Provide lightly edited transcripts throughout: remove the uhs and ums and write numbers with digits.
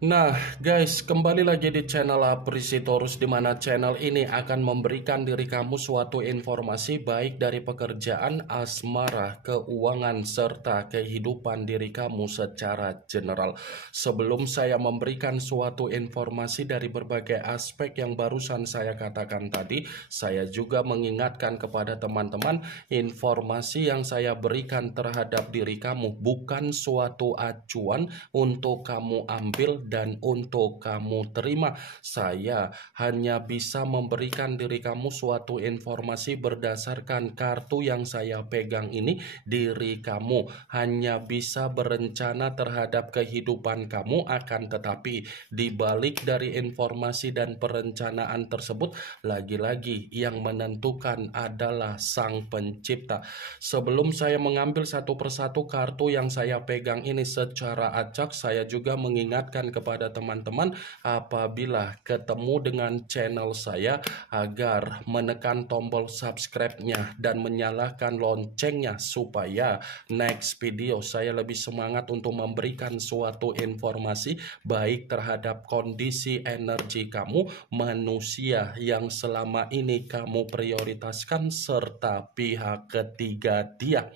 Nah, guys, kembali lagi di channel Aprisitorus, di mana channel ini akan memberikan diri kamu suatu informasi baik dari pekerjaan, asmara, keuangan, serta kehidupan diri kamu secara general. Sebelum saya memberikan suatu informasi dari berbagai aspek yang barusan saya katakan tadi, saya juga mengingatkan kepada teman-teman, informasi yang saya berikan terhadap diri kamu bukan suatu acuan untuk kamu ambil dan untuk kamu terima. Saya hanya bisa memberikan diri kamu suatu informasi berdasarkan kartu yang saya pegang ini. Diri kamu hanya bisa berencana terhadap kehidupan kamu, akan tetapi di balik dari informasi dan perencanaan tersebut, lagi-lagi yang menentukan adalah Sang Pencipta. Sebelum saya mengambil satu persatu kartu yang saya pegang ini secara acak, saya juga mengingatkan kepada teman-teman apabila ketemu dengan channel saya agar menekan tombol subscribe-nya dan menyalakan loncengnya supaya next video saya lebih semangat untuk memberikan suatu informasi baik terhadap kondisi energi kamu, manusia yang selama ini kamu prioritaskan, serta pihak ketiga dia.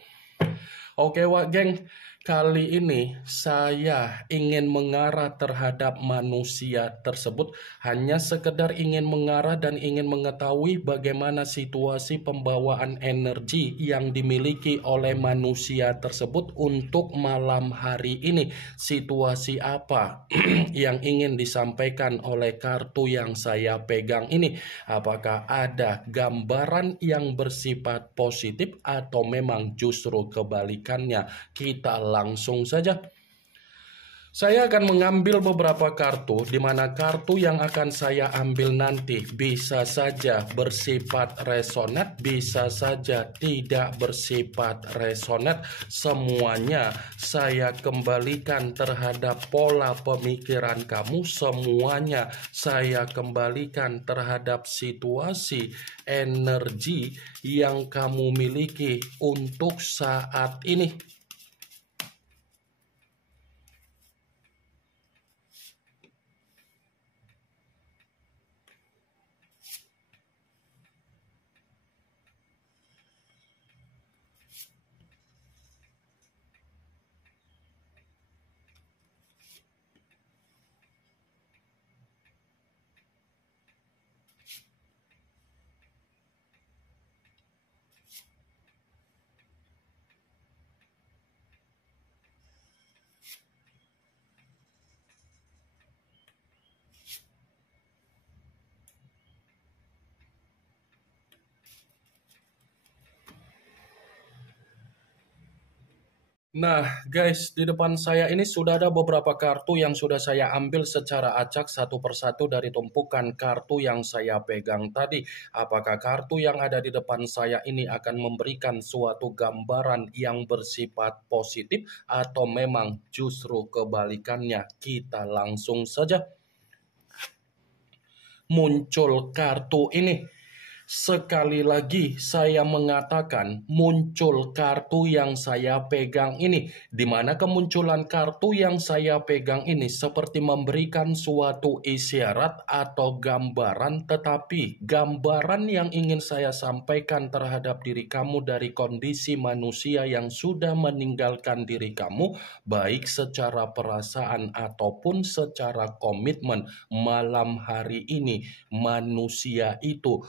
Oke Wak Geng, kali ini saya ingin mengarah terhadap manusia tersebut. Hanya sekedar ingin mengarah dan ingin mengetahui bagaimana situasi pembawaan energi yang dimiliki oleh manusia tersebut untuk malam hari ini. Situasi apa yang ingin disampaikan oleh kartu yang saya pegang ini? Apakah ada gambaran yang bersifat positif atau memang justru kebalikannya? Kita langsung saja. Saya akan mengambil beberapa kartu, di mana kartu yang akan saya ambil nanti bisa saja bersifat resonat, bisa saja tidak bersifat resonat. Semuanya saya kembalikan terhadap pola pemikiran kamu, semuanya saya kembalikan terhadap situasi energi yang kamu miliki untuk saat ini. Nah, guys, di depan saya ini sudah ada beberapa kartu yang sudah saya ambil secara acak satu persatu dari tumpukan kartu yang saya pegang tadi. Apakah kartu yang ada di depan saya ini akan memberikan suatu gambaran yang bersifat positif atau memang justru kebalikannya? Kita langsung saja. Muncul kartu ini. Sekali lagi saya mengatakan muncul kartu yang saya pegang ini, di mana kemunculan kartu yang saya pegang ini seperti memberikan suatu isyarat atau gambaran, tetapi gambaran yang ingin saya sampaikan terhadap diri kamu dari kondisi manusia yang sudah meninggalkan diri kamu, baik secara perasaan ataupun secara komitmen. Malam hari ini manusia itu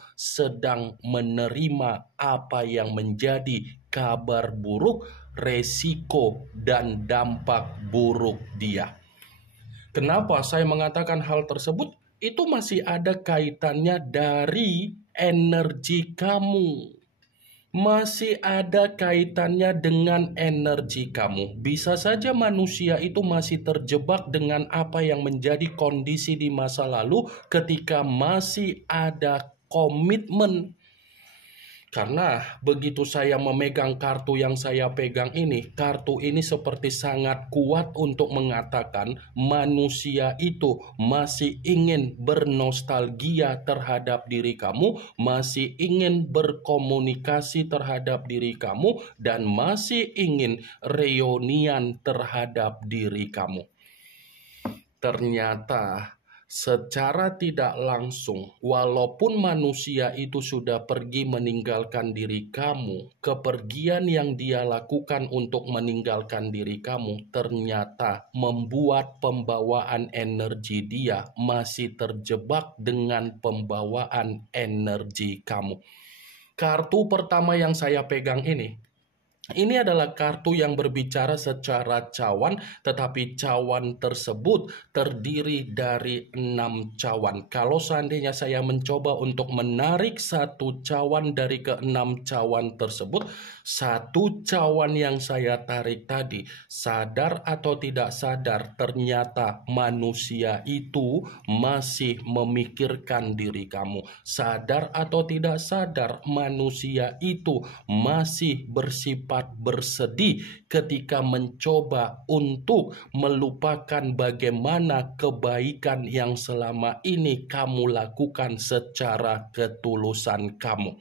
sedang menerima apa yang menjadi kabar buruk, resiko, dan dampak buruk dia. Kenapa saya mengatakan hal tersebut? Itu masih ada kaitannya dari energi kamu. Masih ada kaitannya dengan energi kamu. Bisa saja manusia itu masih terjebak dengan apa yang menjadi kondisi di masa lalu ketika masih ada komitmen. Karena begitu saya memegang kartu yang saya pegang ini, kartu ini seperti sangat kuat untuk mengatakan manusia itu masih ingin bernostalgia terhadap diri kamu, masih ingin berkomunikasi terhadap diri kamu, dan masih ingin reunian terhadap diri kamu. Ternyata secara tidak langsung, walaupun manusia itu sudah pergi meninggalkan diri kamu, kepergian yang dia lakukan untuk meninggalkan diri kamu ternyata membuat pembawaan energi dia masih terjebak dengan pembawaan energi kamu. Kartu pertama yang saya pegang ini adalah kartu yang berbicara secara cawan, tetapi cawan tersebut terdiri dari 6 cawan. Kalau seandainya saya mencoba untuk menarik satu cawan dari ke-6 cawan tersebut, satu cawan yang saya tarik tadi, sadar atau tidak sadar, ternyata manusia itu masih memikirkan diri kamu. Sadar atau tidak sadar, manusia itu masih bersifat bersedih ketika mencoba untuk melupakan bagaimana kebaikan yang selama ini kamu lakukan secara ketulusan kamu.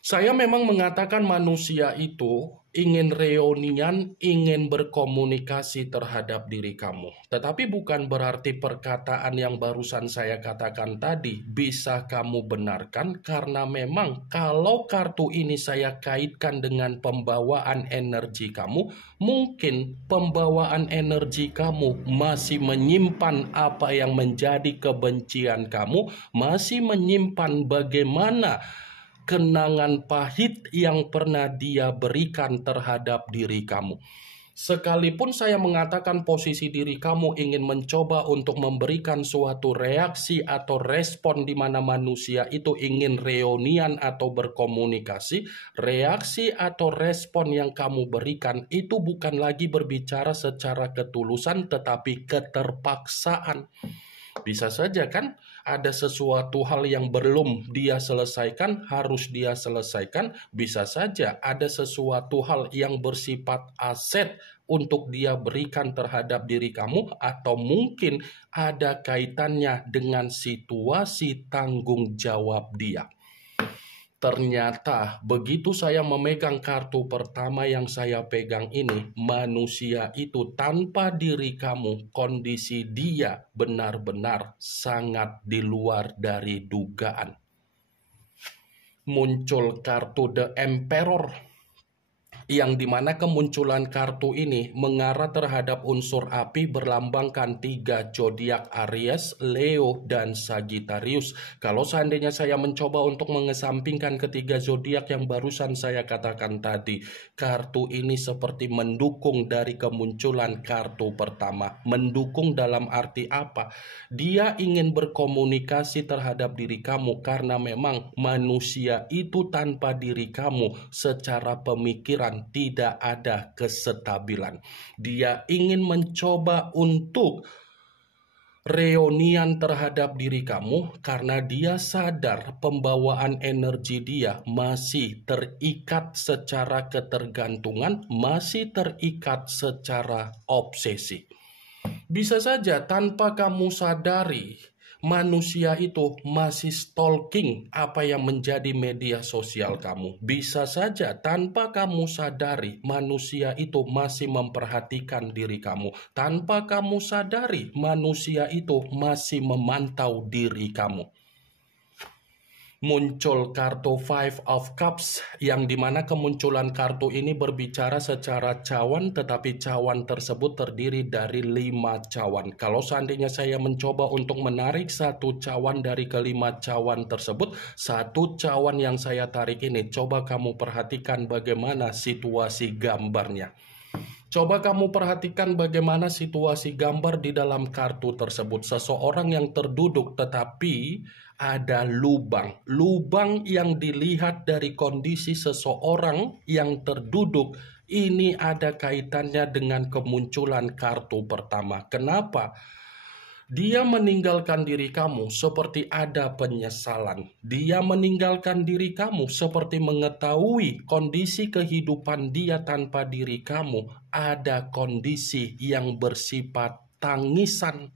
Saya memang mengatakan manusia itu ingin reunian, ingin berkomunikasi terhadap diri kamu. Tetapi bukan berarti perkataan yang barusan saya katakan tadi bisa kamu benarkan, karena memang kalau kartu ini saya kaitkan dengan pembawaan energi kamu, mungkin pembawaan energi kamu masih menyimpan apa yang menjadi kebencian kamu, masih menyimpan bagaimana kenangan pahit yang pernah dia berikan terhadap diri kamu. Sekalipun saya mengatakan posisi diri kamu ingin mencoba untuk memberikan suatu reaksi atau respon di mana manusia itu ingin reunian atau berkomunikasi, reaksi atau respon yang kamu berikan itu bukan lagi berbicara secara ketulusan tetapi keterpaksaan. Bisa saja kan ada sesuatu hal yang belum dia selesaikan, harus dia selesaikan. Bisa saja ada sesuatu hal yang bersifat aset untuk dia berikan terhadap diri kamu, atau mungkin ada kaitannya dengan situasi tanggung jawab dia. Ternyata begitu saya memegang kartu pertama yang saya pegang ini, manusia itu tanpa diri kamu, kondisi dia benar-benar sangat di luar dari dugaan. Muncul kartu The Emperor, yang dimana kemunculan kartu ini mengarah terhadap unsur api berlambangkan 3 zodiak Aries, Leo, dan Sagittarius. Kalau seandainya saya mencoba untuk mengesampingkan ketiga zodiak yang barusan saya katakan tadi, kartu ini seperti mendukung dari kemunculan kartu pertama. Mendukung dalam arti apa? Dia ingin berkomunikasi terhadap diri kamu karena memang manusia itu tanpa diri kamu secara pemikiran tidak ada kesestabilan. Dia ingin mencoba untuk reunian terhadap diri kamu karena dia sadar pembawaan energi dia masih terikat secara ketergantungan, masih terikat secara obsesi. Bisa saja tanpa kamu sadari, manusia itu masih stalking apa yang menjadi media sosial kamu. Bisa saja tanpa kamu sadari, manusia itu masih memperhatikan diri kamu. Tanpa kamu sadari, manusia itu masih memantau diri kamu. Muncul kartu Five of Cups, yang dimana kemunculan kartu ini berbicara secara cawan, tetapi cawan tersebut terdiri dari 5 cawan. Kalau seandainya saya mencoba untuk menarik satu cawan dari kelima cawan tersebut, satu cawan yang saya tarik ini, coba kamu perhatikan bagaimana situasi gambarnya. Coba kamu perhatikan bagaimana situasi gambar di dalam kartu tersebut. Seseorang yang terduduk tetapi ada lubang. Lubang yang dilihat dari kondisi seseorang yang terduduk ini ada kaitannya dengan kemunculan kartu pertama. Kenapa? Dia meninggalkan diri kamu seperti ada penyesalan. Dia meninggalkan diri kamu seperti mengetahui kondisi kehidupan dia tanpa diri kamu. Ada kondisi yang bersifat tangisan.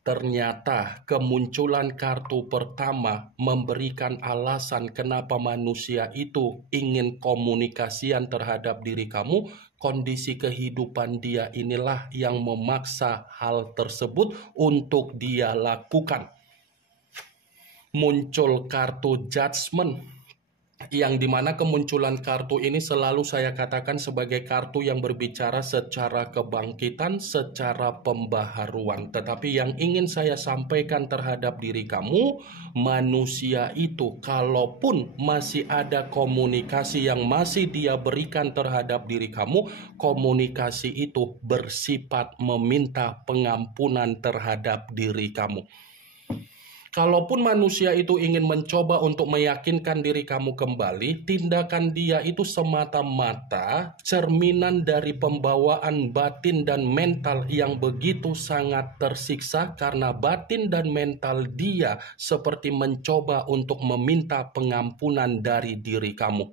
Ternyata kemunculan kartu pertama memberikan alasan kenapa manusia itu ingin komunikasian terhadap diri kamu, kondisi kehidupan dia inilah yang memaksa hal tersebut untuk dia lakukan. Muncul kartu judgment, yang dimana kemunculan kartu ini selalu saya katakan sebagai kartu yang berbicara secara kebangkitan, secara pembaharuan. Tetapi yang ingin saya sampaikan terhadap diri kamu, manusia itu kalaupun masih ada komunikasi yang masih dia berikan terhadap diri kamu, komunikasi itu bersifat meminta pengampunan terhadap diri kamu. Kalaupun manusia itu ingin mencoba untuk meyakinkan diri kamu kembali, tindakan dia itu semata-mata cerminan dari pembawaan batin dan mental yang begitu sangat tersiksa karena batin dan mental dia seperti mencoba untuk meminta pengampunan dari diri kamu.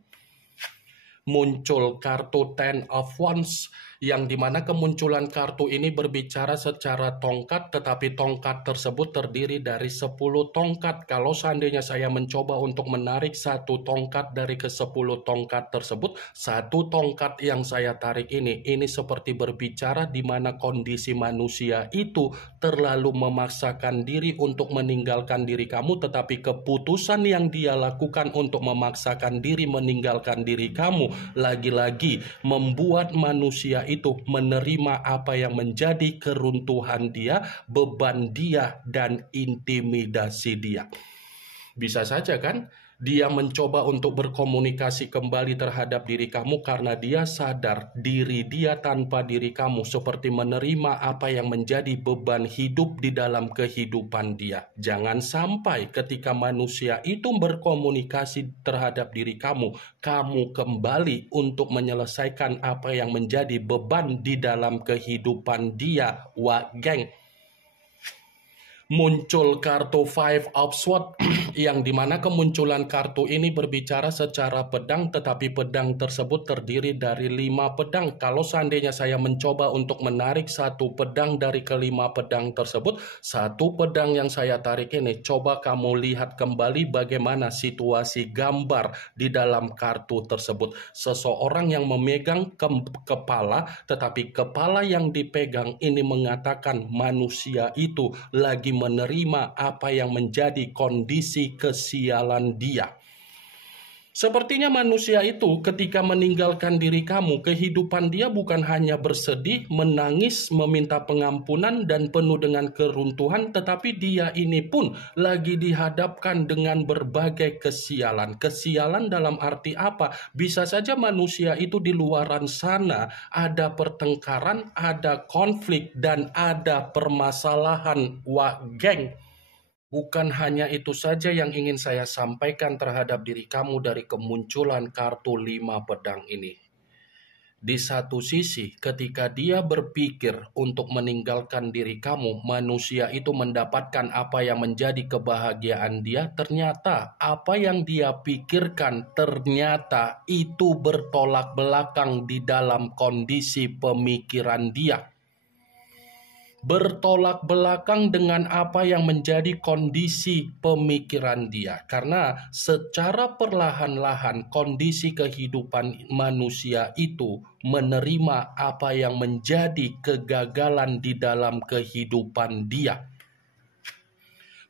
Muncul kartu Ten of Wands, yang dimana kemunculan kartu ini berbicara secara tongkat, tetapi tongkat tersebut terdiri dari 10 tongkat. Kalau seandainya saya mencoba untuk menarik satu tongkat dari ke-10 tongkat tersebut, satu tongkat yang saya tarik ini seperti berbicara di mana kondisi manusia itu terlalu memaksakan diri untuk meninggalkan diri kamu, tetapi keputusan yang dia lakukan untuk memaksakan diri meninggalkan diri kamu lagi-lagi membuat manusia itu menerima apa yang menjadi keruntuhan dia, beban dia, dan intimidasi dia. Bisa saja kan dia mencoba untuk berkomunikasi kembali terhadap diri kamu karena dia sadar diri dia tanpa diri kamu seperti menerima apa yang menjadi beban hidup di dalam kehidupan dia. Jangan sampai ketika manusia itu berkomunikasi terhadap diri kamu, kamu kembali untuk menyelesaikan apa yang menjadi beban di dalam kehidupan dia. Wah, geng. Muncul kartu Five of Swords, yang dimana kemunculan kartu ini berbicara secara pedang, tetapi pedang tersebut terdiri dari 5 pedang. Kalau seandainya saya mencoba untuk menarik satu pedang dari kelima pedang tersebut, satu pedang yang saya tarik ini, coba kamu lihat kembali bagaimana situasi gambar di dalam kartu tersebut. Seseorang yang memegang kepala, tetapi kepala yang dipegang ini mengatakan manusia itu lagi menerima apa yang menjadi kondisi kesialan dia. Sepertinya manusia itu ketika meninggalkan diri kamu, kehidupan dia bukan hanya bersedih, menangis, meminta pengampunan, dan penuh dengan keruntuhan, tetapi dia ini pun lagi dihadapkan dengan berbagai kesialan. Kesialan dalam arti apa? Bisa saja manusia itu di luaran sana ada pertengkaran, ada konflik, dan ada permasalahan. Wah, geng. Bukan hanya itu saja yang ingin saya sampaikan terhadap diri kamu dari kemunculan kartu 5 pedang ini. Di satu sisi, ketika dia berpikir untuk meninggalkan diri kamu, manusia itu mendapatkan apa yang menjadi kebahagiaan dia. Ternyata apa yang dia pikirkan ternyata itu bertolak belakang di dalam kondisi pemikiran dia. Bertolak belakang dengan apa yang menjadi kondisi pemikiran dia. Karena secara perlahan-lahan kondisi kehidupan manusia itu menerima apa yang menjadi kegagalan di dalam kehidupan dia.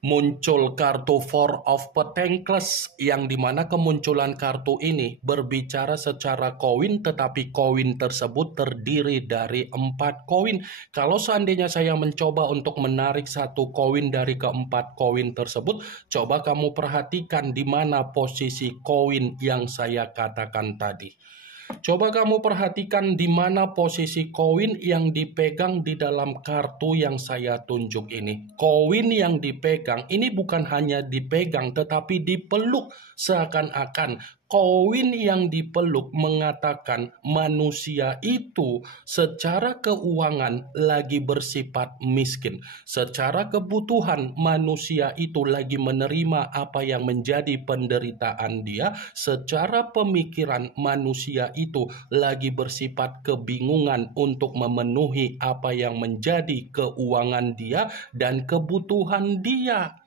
Muncul kartu Four of Pentacles, yang dimana kemunculan kartu ini berbicara secara koin, tetapi koin tersebut terdiri dari 4 koin. Kalau seandainya saya mencoba untuk menarik satu koin dari ke-4 koin tersebut, coba kamu perhatikan di mana posisi koin yang saya katakan tadi. Coba kamu perhatikan di mana posisi koin yang dipegang di dalam kartu yang saya tunjuk ini. Koin yang dipegang ini bukan hanya dipegang tetapi dipeluk, seakan-akan koin yang dipeluk mengatakan manusia itu secara keuangan lagi bersifat miskin. Secara kebutuhan manusia itu lagi menerima apa yang menjadi penderitaan dia. Secara pemikiran manusia itu lagi bersifat kebingungan untuk memenuhi apa yang menjadi keuangan dia dan kebutuhan dia.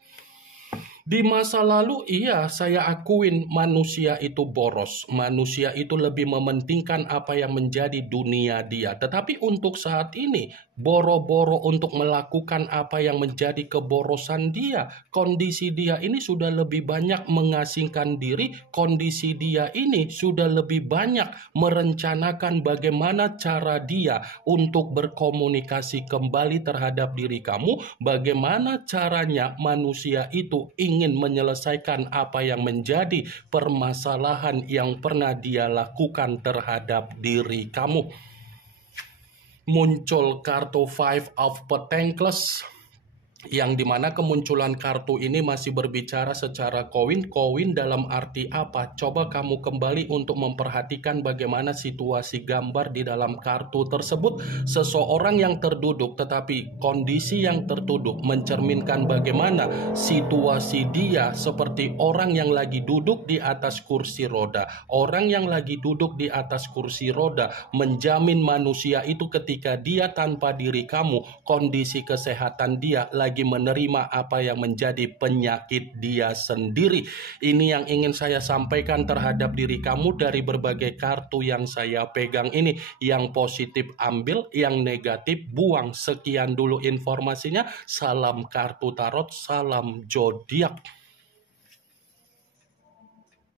Di masa lalu, iya, saya akuin manusia itu boros. Manusia itu lebih mementingkan apa yang menjadi dunia dia. Tetapi untuk saat ini, boro-boro untuk melakukan apa yang menjadi keborosan dia. Kondisi dia ini sudah lebih banyak mengasingkan diri. Kondisi dia ini sudah lebih banyak merencanakan bagaimana cara dia untuk berkomunikasi kembali terhadap diri kamu. Bagaimana caranya manusia itu ingin menyelesaikan apa yang menjadi permasalahan yang pernah dia lakukan terhadap diri kamu. Muncul kartu Five of Pentacles, yang dimana kemunculan kartu ini masih berbicara secara koin dalam arti apa? Coba kamu kembali untuk memperhatikan bagaimana situasi gambar di dalam kartu tersebut. Seseorang yang terduduk, tetapi kondisi yang tertuduk mencerminkan bagaimana situasi dia seperti orang yang lagi duduk di atas kursi roda. Orang yang lagi duduk di atas kursi roda menjamin manusia itu ketika dia tanpa diri kamu, kondisi kesehatan dia lagi menerima apa yang menjadi penyakit dia sendiri. Ini yang ingin saya sampaikan terhadap diri kamu dari berbagai kartu yang saya pegang ini. Yang positif ambil, yang negatif buang. Sekian dulu informasinya. Salam kartu tarot, salam zodiak.